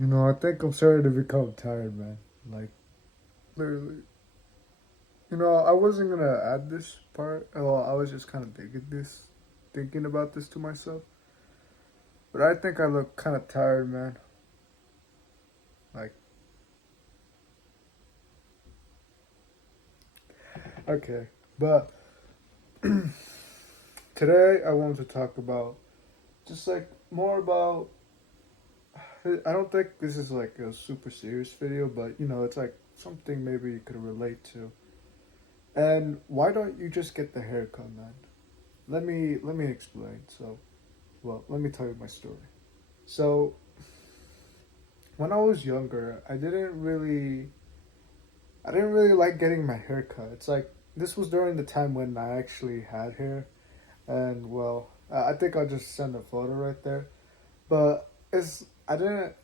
I think I'm starting to become tired, man. Like, literally. I wasn't gonna add this part. Well, I was just kind of thinking about this to myself. But I think I look kind of tired, man. Like, okay. But today I wanted to talk about just like more about. I don't think this is like a super serious video, but it's like something maybe you could relate to. And why don't you just get the haircut, man? Let me explain. Let me tell you my story. So, when I was younger, I didn't really like getting my hair cut. It's like this was during the time when I actually had hair, and I think I'll just send a photo right there. But it's I didn't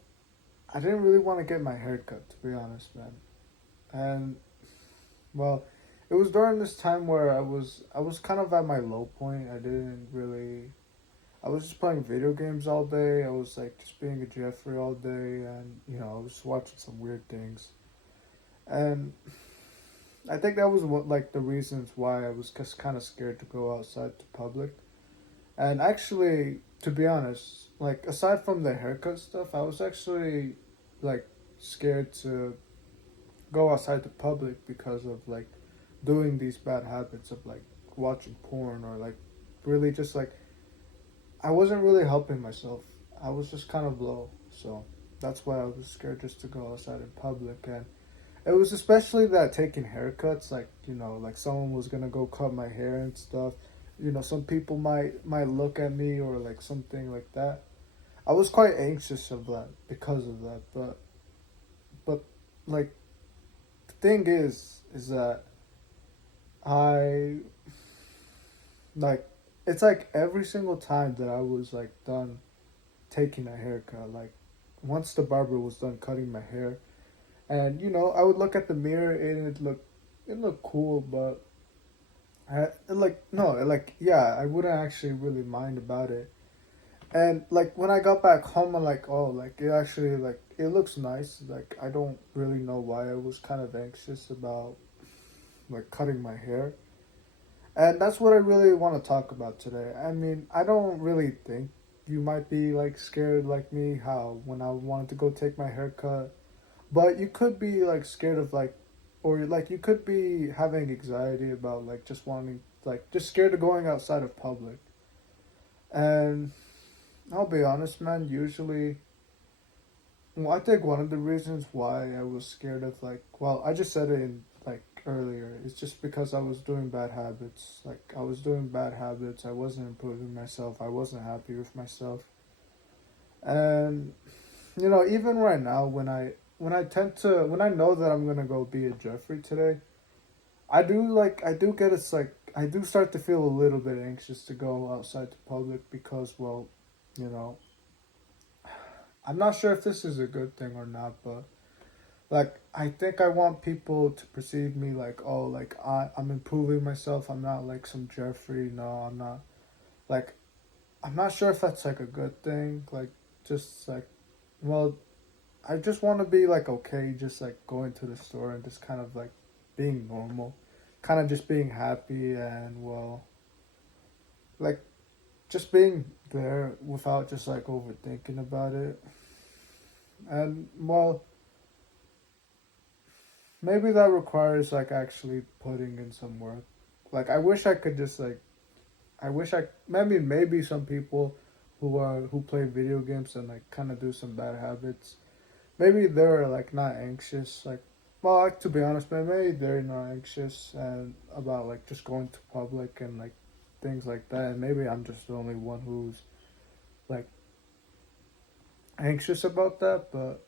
really want to get my hair cut, to be honest, man. And well, it was during this time where I was kind of at my low point. I was just playing video games all day. I was like just being a Jeffrey all day, and I was watching some weird things. And I think that was what like the reasons why I was just kind of scared to go outside to public. And actually, to be honest, like aside from the haircut stuff, I was actually like scared to go outside to public because of like doing these bad habits of like watching porn or like really just like I wasn't really helping myself. I was just kind of low, so that's why I was scared just to go outside in public. And it was especially that taking haircuts, like like someone was gonna go cut my hair and stuff. Some people might look at me or like something like that. I was quite anxious of that because of that, but like the thing is that I like it's like every single time that I was like done taking a haircut, like once the barber was done cutting my hair, and I would look at the mirror and it looked cool, but like no, like yeah, I wouldn't actually really mind about it. And like when I got back home, I'm like, oh, like it actually like it looks nice. Like I don't really know why I was kind of anxious about like cutting my hair. And that's what I really want to talk about today. I mean, I don't really think you might be like scared like me how when I wanted to go take my hair cut. But you could be like scared of like or like you could be having anxiety about like just wanting like just scared of going outside of public. And I'll be honest, man, usually I think one of the reasons why I was scared of I just said it in like earlier. It's just because I was doing bad habits. Like I was doing bad habits. I wasn't improving myself. I wasn't happy with myself. And even right now when I know that I'm gonna go be a Jeffrey today, I do get it's like I do start to feel a little bit anxious to go outside to public because you know, I'm not sure if this is a good thing or not, but like I think I want people to perceive me like oh like I'm improving myself. I'm not like some Jeffrey. No, I'm not. Like I'm not sure if that's like a good thing. Like just like well, I just want to be like okay, just like going to the store and just kind of like being normal, kind of just being happy and like just being there without just like overthinking about it. And maybe that requires like actually putting in some work. Like I wish I could just like I wish maybe some people who play video games and like kind of do some bad habits. Maybe they're like not anxious like like to be honest, man, maybe they're not anxious and about like just going to public and like things like that. And maybe I'm just the only one who's like anxious about that, but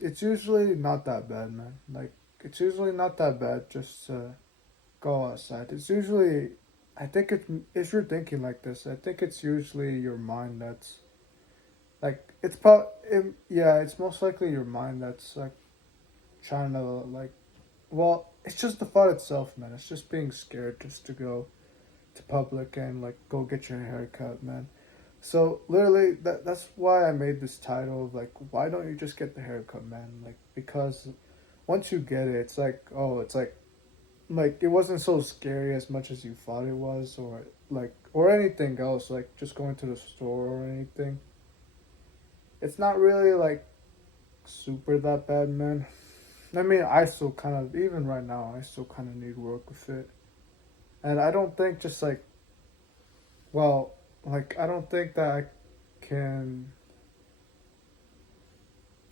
it's usually not that bad, man. Like it's usually not that bad just to go outside. It's usually I think if you're thinking like this, I think it's usually your mind that's like yeah, it's most likely your mind that's like trying to like it's just the thought itself, man. It's just being scared just to go to public and like go get your hair cut, man. So literally that's why I made this title of like, why don't you just get the haircut, man? Like, because once you get it, it's like, oh, it's like it wasn't so scary as much as you thought it was, or like, or anything else, like just going to the store or anything. It's not really like super that bad, man. I mean, I still kind of, even right now, I still kind of need work with it. And I don't think just like, well, like, I don't think that I can.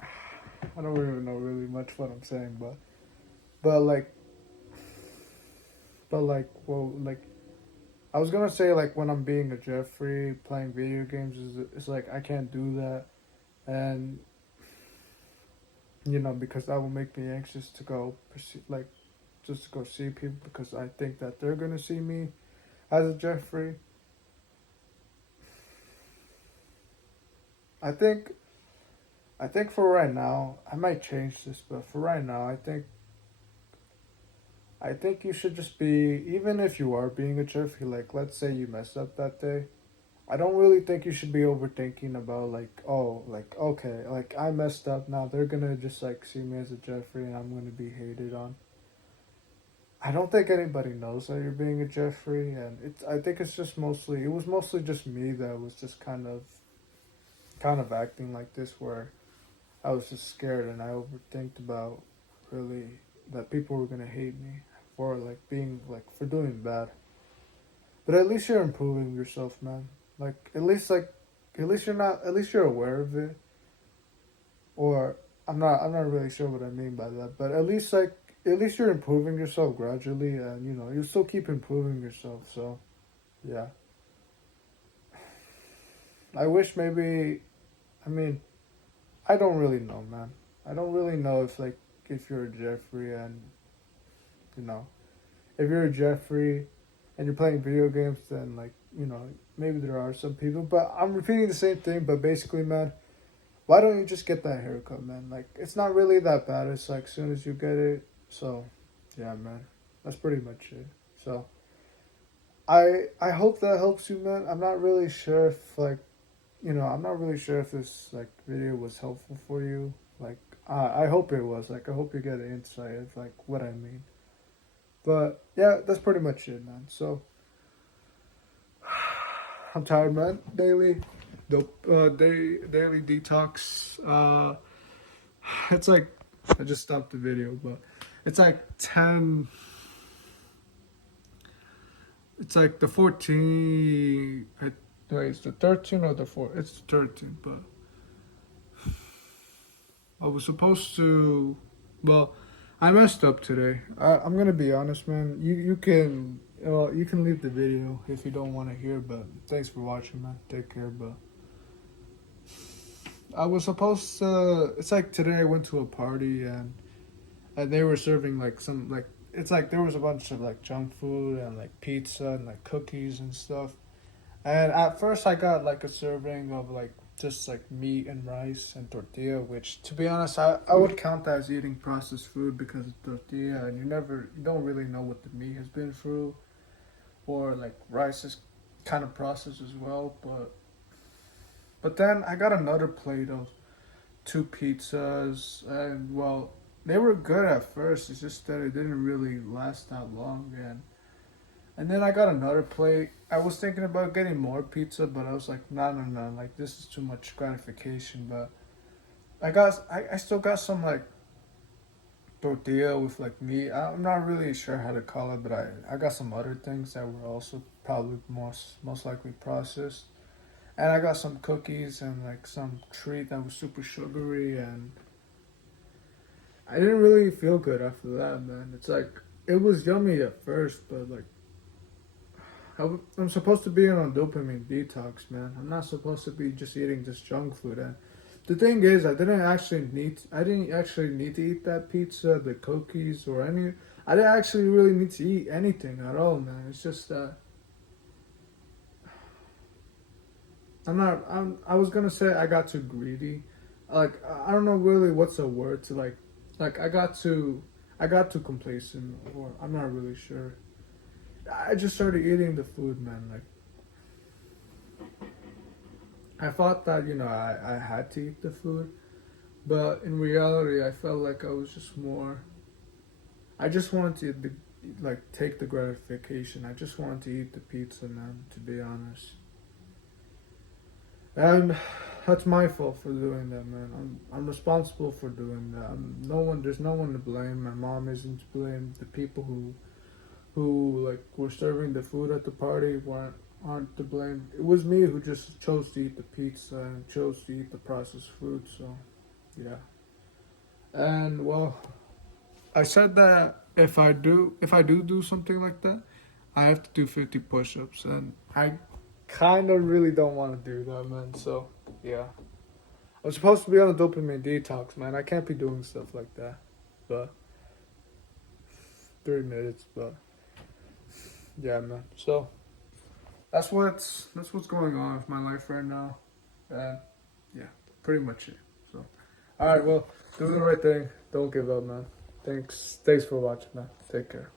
I don't even know really much what I'm saying, but like, well, like, I was gonna say, like, when I'm being a Jeffrey playing video games, is like, I can't do that. And, because that will make me anxious to go, like, just to go see people because I think that they're gonna see me as a Jeffrey. I think I think for right now, I might change this, but for right now, I think you should just be, even if you are being a Jeffrey, like let's say you messed up that day. I don't really think you should be overthinking about like, oh, like okay, like I messed up now. They're gonna just like see me as a Jeffrey and I'm gonna be hated on. I don't think anybody knows that you're being a Jeffrey, and it's. I think it's just mostly. It was mostly just me that was just kind of acting like this, where I was just scared and I overthinked about really that people were gonna hate me for like being like for doing bad. But at least you're improving yourself, man. Like at least you're aware of it. Or I'm not really sure what I mean by that, but at least you're improving yourself gradually, and you still keep improving yourself. So yeah, I wish maybe. I mean, I don't really know, man. I don't really know if you're a Jeffrey and you know if you're a Jeffrey and you're playing video games, then maybe there are some people. But I'm repeating the same thing. But basically, man, why don't you just get that haircut, man? Like it's not really that bad. It's like soon as you get it. So yeah, man, that's pretty much it. So I hope that helps you, man. I'm not really sure if I'm not really sure if this like video was helpful for you. Like I hope it was. Like I hope you get an insight of like what I mean. But yeah, that's pretty much it, man. So I'm tired, man. Daily detox. It's like I just stopped the video, but it's like 10. It's like the 14. Wait, it's the 13 or the 4? It's the 13, but I was supposed to. Well, I messed up today. I'm gonna be honest, man. You can leave the video if you don't want to hear. But thanks for watching, man. Take care, but I was supposed to. It's like today I went to a party and they were serving like some like it's like there was a bunch of like junk food and like pizza and like cookies and stuff. And at first, I got like a serving of like just like meat and rice and tortilla, which to be honest, I would count that as eating processed food because it's tortilla, and you don't really know what the meat has been through, or like rice is kind of processed as well. But then I got another plate of two pizzas, and well, they were good at first. It's just that it didn't really last that long, and then I got another plate. I was thinking about getting more pizza, but I was like, no, no, no, like this is too much gratification. But I still got some like tortilla with like meat. I'm not really sure how to call it, but I got some other things that were also probably most likely processed. And I got some cookies and like some treat that was super sugary, and I didn't really feel good after that, man. It's like it was yummy at first, but like I'm supposed to be on a dopamine detox, man. I'm not supposed to be just eating this junk food. And the thing is, I didn't actually need to eat that pizza, the cookies, or any. I didn't actually really need to eat anything at all, man. It's just that I was gonna say I got too greedy. Like I don't know really what's the word to like I got too complacent, or I'm not really sure. I just started eating the food, man. Like, I thought that, I had to eat the food, but in reality, I felt like I was just more. I just wanted to, like, take the gratification. I just wanted to eat the pizza, man, to be honest. And that's my fault for doing that, man. I'm responsible for doing that. There's no one to blame. My mom isn't to blame. The people who like were serving the food at the party aren't to blame. It was me who just chose to eat the pizza and chose to eat the processed food. So yeah. And well, I said that if I do something like that, I have to do 50 push-ups, and I kind of really don't want to do that, man. So yeah. I'm supposed to be on a dopamine detox, man. I can't be doing stuff like that. But 3 minutes, but yeah, man. So that's what's going on with my life right now, and yeah, pretty much it. So, all right, well, do the right thing. Don't give up, man. Thanks for watching, man. Take care.